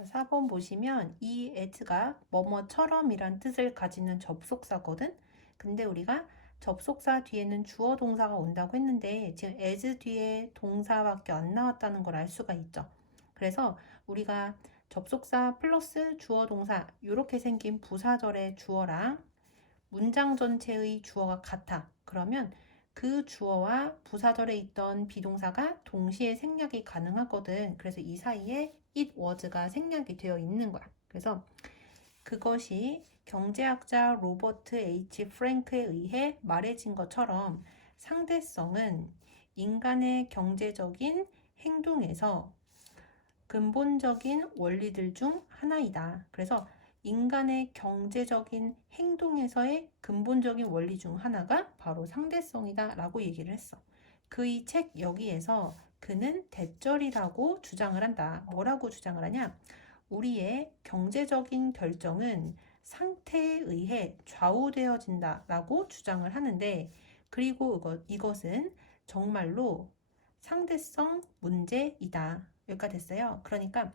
자, 4번 보시면 이 as가 뭐뭐처럼이란 뜻을 가지는 접속사거든. 근데 우리가 접속사 뒤에는 주어 동사가 온다고 했는데 지금 as 뒤에 동사밖에 안 나왔다는 걸 알 수가 있죠. 그래서 우리가 접속사 플러스 주어 동사 이렇게 생긴 부사절의 주어랑 문장 전체의 주어가 같아. 그러면 그 주어와 부사절에 있던 비동사가 동시에 생략이 가능하거든. 그래서 이 사이에 it was가 생략이 되어 있는 거야. 그래서 그것이 경제학자 로버트 H. 프랭크에 의해 말해진 것처럼 상대성은 인간의 경제적인 행동에서 근본적인 원리들 중 하나이다. 그래서 인간의 경제적인 행동에서의 근본적인 원리 중 하나가 바로 상대성이다 라고 얘기를 했어. 그의 책 여기에서 그는 대절이라고 주장을 한다. 뭐라고 주장을 하냐? 우리의 경제적인 결정은 상태에 의해 좌우되어진다 라고 주장을 하는데, 그리고 이것은 정말로 상대성 문제이다. 여기까지 됐어요. 그러니까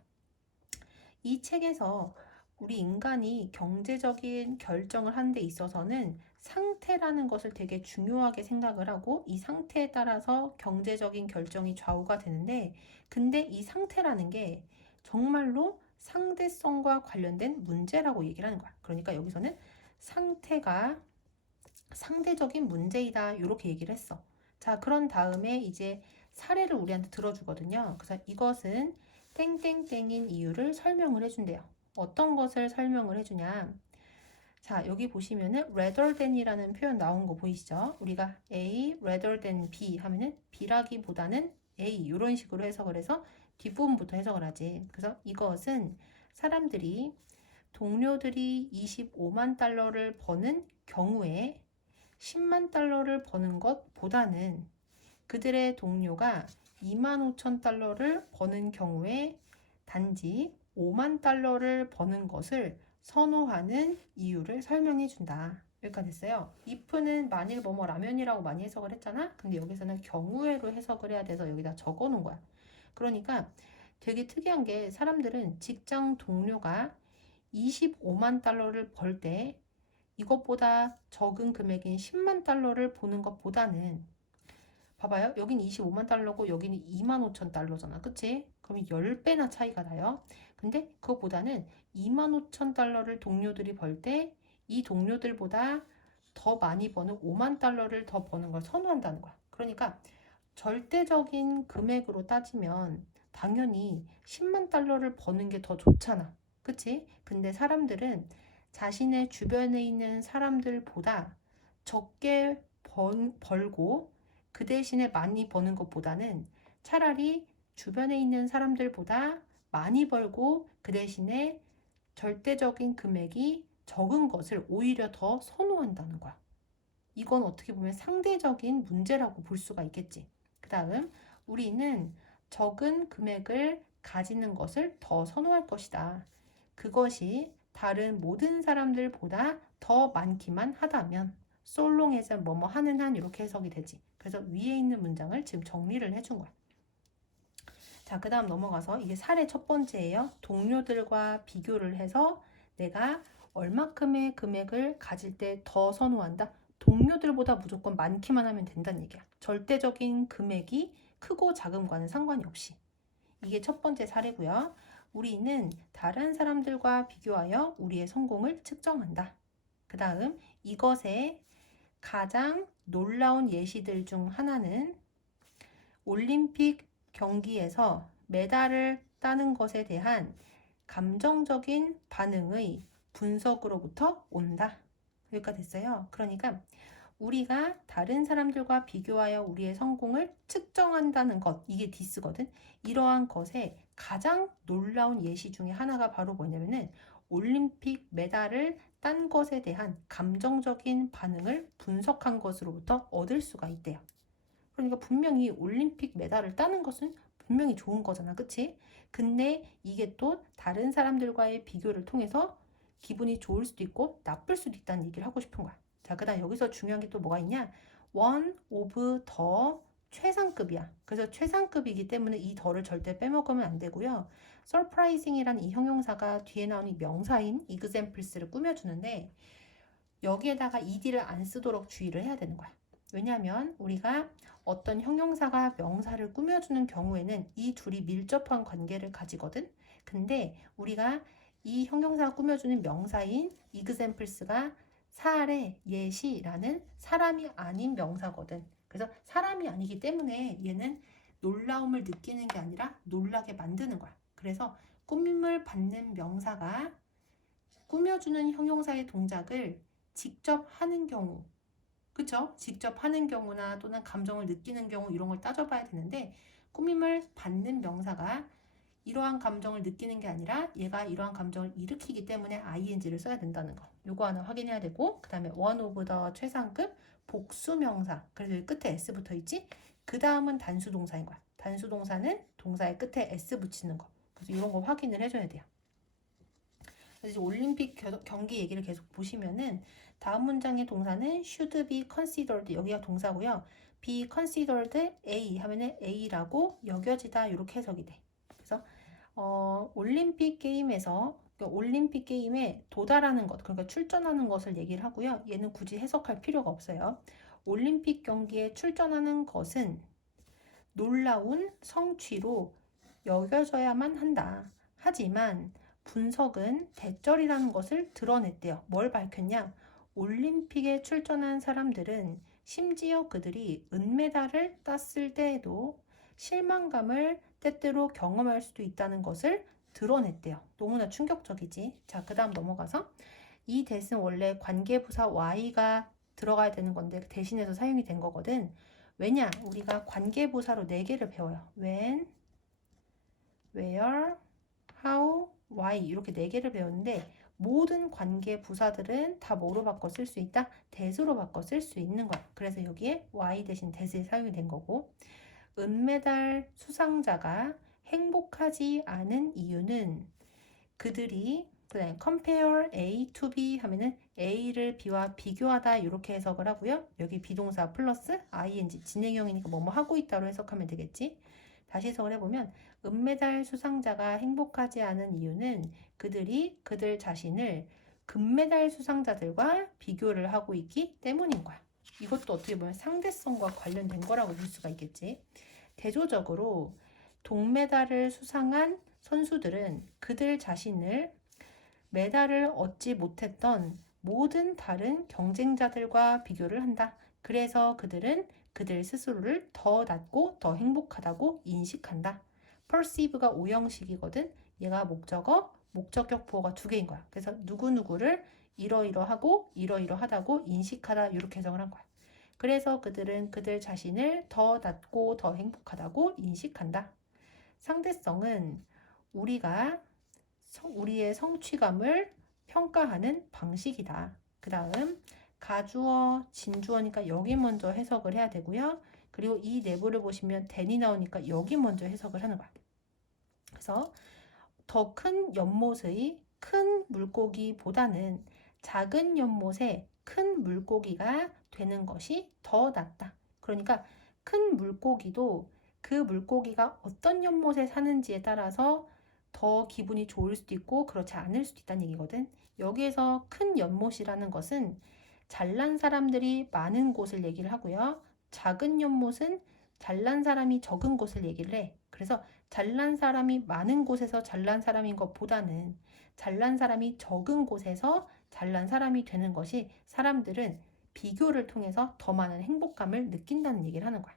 이 책에서 우리 인간이 경제적인 결정을 하는 데 있어서는 상태라는 것을 되게 중요하게 생각을 하고 이 상태에 따라서 경제적인 결정이 좌우가 되는데, 근데 이 상태라는 게 정말로 상대성과 관련된 문제라고 얘기를 하는 거야. 그러니까 여기서는 상태가 상대적인 문제이다 이렇게 얘기를 했어. 자, 그런 다음에 이제 사례를 우리한테 들어주거든요. 그래서 이것은 땡땡땡인 이유를 설명을 해준대요. 어떤 것을 설명을 해주냐? 자, 여기 보시면은 rather than이라는 표현 나온 거 보이시죠? 우리가 A rather than B 하면은 B라기보다는 A 이런 식으로 해석을 해서 뒷부분부터 해석을 하지. 그래서 이것은 사람들이 동료들이 25만 달러를 버는 경우에 10만 달러를 버는 것보다는 그들의 동료가 2만 5천 달러를 버는 경우에 단지 5만 달러를 버는 것을 선호하는 이유를 설명해 준다. 여기까지 됐어요. if는 만일 뭐뭐 라면이라고 많이 해석을 했잖아. 근데 여기서는 경우에로 해석을 해야 돼서 여기다 적어 놓은 거야. 그러니까 되게 특이한 게 사람들은 직장 동료가 25만 달러를 벌 때 이것보다 적은 금액인 10만 달러를 보는 것보다는, 봐봐요. 여긴 25만 달러고 여기는 2만 5천 달러잖아. 그치? 그럼 10배나 차이가 나요. 근데 그것보다는 2만 5천 달러를 동료들이 벌 때 이 동료들보다 더 많이 버는 5만 달러를 더 버는 걸 선호한다는 거야. 그러니까 절대적인 금액으로 따지면 당연히 10만 달러를 버는 게 더 좋잖아. 그치? 근데 사람들은 자신의 주변에 있는 사람들보다 적게 벌고 그 대신에 많이 버는 것보다는 차라리 주변에 있는 사람들보다 많이 벌고 그 대신에 절대적인 금액이 적은 것을 오히려 더 선호한다는 거야. 이건 어떻게 보면 상대적인 문제라고 볼 수가 있겠지. 그 다음, 우리는 적은 금액을 가지는 것을 더 선호할 것이다. 그것이 다른 모든 사람들보다 더 많기만 하다면, so long as 뭐뭐 하는 한 이렇게 해석이 되지. 그래서 위에 있는 문장을 지금 정리를 해준 거야. 자, 그 다음 넘어가서 이게 사례 첫 번째예요. 동료들과 비교를 해서 내가 얼마큼의 금액을 가질 때 더 선호한다? 동료들보다 무조건 많기만 하면 된다는 얘기야. 절대적인 금액이 크고 작음과는 상관이 없이. 이게 첫 번째 사례고요. 우리는 다른 사람들과 비교하여 우리의 성공을 측정한다. 그 다음 이것의 가장 놀라운 예시들 중 하나는 올림픽 경기에서 메달을 따는 것에 대한 감정적인 반응의 분석으로부터 온다. 여기까지 됐어요. 그러니까 우리가 다른 사람들과 비교하여 우리의 성공을 측정한다는 것, 이게 디스거든. 이러한 것의 가장 놀라운 예시 중에 하나가 바로 뭐냐면은 올림픽 메달을 딴 것에 대한 감정적인 반응을 분석한 것으로부터 얻을 수가 있대요. 그러니까 분명히 올림픽 메달을 따는 것은 분명히 좋은 거잖아. 그치? 근데 이게 또 다른 사람들과의 비교를 통해서 기분이 좋을 수도 있고 나쁠 수도 있다는 얘기를 하고 싶은 거야. 자, 그 다음 여기서 중요한 게 또 뭐가 있냐? one of 더 최상급이야. 그래서 최상급이기 때문에 이 더를 절대 빼먹으면 안 되고요. surprising이란 이 형용사가 뒤에 나오는 이 명사인 examples를 꾸며주는데 여기에다가 ed를 안 쓰도록 주의를 해야 되는 거야. 왜냐하면 우리가 어떤 형용사가 명사를 꾸며주는 경우에는 이 둘이 밀접한 관계를 가지거든. 근데 우리가 이 형용사가 꾸며주는 명사인 examples가 사례, 예시라는 사람이 아닌 명사거든. 그래서 사람이 아니기 때문에 얘는 놀라움을 느끼는 게 아니라 놀라게 만드는 거야. 그래서 꾸밈을 받는 명사가 꾸며주는 형용사의 동작을 직접 하는 경우, 그쵸? 직접 하는 경우나 또는 감정을 느끼는 경우 이런 걸 따져봐야 되는데 꾸밈을 받는 명사가 이러한 감정을 느끼는 게 아니라 얘가 이러한 감정을 일으키기 때문에 ing를 써야 된다는 거. 요거 하나 확인해야 되고 그 다음에 one of the 최상급 복수명사. 그래서 여기 끝에 s 붙어 있지? 그 다음은 단수동사인 거야. 단수동사는 동사의 끝에 s 붙이는 거. 그래서 이런 거 확인을 해줘야 돼요. 그래서 올림픽 경기 얘기를 계속 보시면은 다음 문장의 동사는 should be considered 여기가 동사고요. be considered A 하면은 A라고 여겨지다 이렇게 해석이 돼. 그래서 올림픽 게임에서 올림픽 게임에 도달하는 것 그러니까 출전하는 것을 얘기를 하고요. 얘는 굳이 해석할 필요가 없어요. 올림픽 경기에 출전하는 것은 놀라운 성취로 여겨져야만 한다. 하지만 분석은 대절이라는 것을 드러냈대요. 뭘 밝혔냐? 올림픽에 출전한 사람들은 심지어 그들이 은메달을 땄을 때에도 실망감을 때때로 경험할 수도 있다는 것을 드러냈대요. 너무나 충격적이지. 자, 그 다음 넘어가서 이 that은 원래 관계부사 y가 들어가야 되는 건데 대신해서 사용이 된 거거든. 왜냐? 우리가 관계부사로 4개를 배워요. when, where, how, why 이렇게 4개를 배웠는데 모든 관계 부사들은 다 뭐로 바꿔 쓸 수 있다? that으로 바꿔 쓸 수 있는 거야. 그래서 여기에 why 대신 that이 사용이 된 거고 은메달 수상자가 행복하지 않은 이유는 그들이 그다음에 compare A to B 하면은 A를 B와 비교하다 이렇게 해석을 하고요. 여기 비동사 플러스 ing 진행형이니까 뭐뭐 하고 있다로 해석하면 되겠지. 다시 해석을 해보면 은메달 수상자가 행복하지 않은 이유는 그들이 그들 자신을 금메달 수상자들과 비교를 하고 있기 때문인 거야. 이것도 어떻게 보면 상대성과 관련된 거라고 볼 수가 있겠지. 대조적으로 동메달을 수상한 선수들은 그들 자신을 메달을 얻지 못했던 모든 다른 경쟁자들과 비교를 한다. 그래서 그들은 그들 스스로를 더 낫고 더 행복하다고 인식한다. perceive가 오형식이거든. 얘가 목적어, 목적격 보어가 2개인 거야. 그래서 누구누구를 이러이러하고 이러이러하다고 인식하다 이렇게 해석을 한 거야. 그래서 그들은 그들 자신을 더 낫고 더 행복하다고 인식한다. 상대성은 우리의 성취감을 평가하는 방식이다. 그 다음 가주어, 진주어니까 여기 먼저 해석을 해야 되고요. 그리고 이 내부를 보시면 then이 나오니까 여기 먼저 해석을 하는 거야. 그래서 더 큰 연못의 큰 물고기보다는 작은 연못의 큰 물고기가 되는 것이 더 낫다. 그러니까 큰 물고기도 그 물고기가 어떤 연못에 사는지에 따라서 더 기분이 좋을 수도 있고 그렇지 않을 수도 있다는 얘기거든. 여기에서 큰 연못이라는 것은 잘난 사람들이 많은 곳을 얘기를 하고요. 작은 연못은 잘난 사람이 적은 곳을 얘기를 해. 그래서 잘난 사람이 많은 곳에서 잘난 사람인 것보다는 잘난 사람이 적은 곳에서 잘난 사람이 되는 것이 사람들은 비교를 통해서 더 많은 행복감을 느낀다는 얘기를 하는 거야.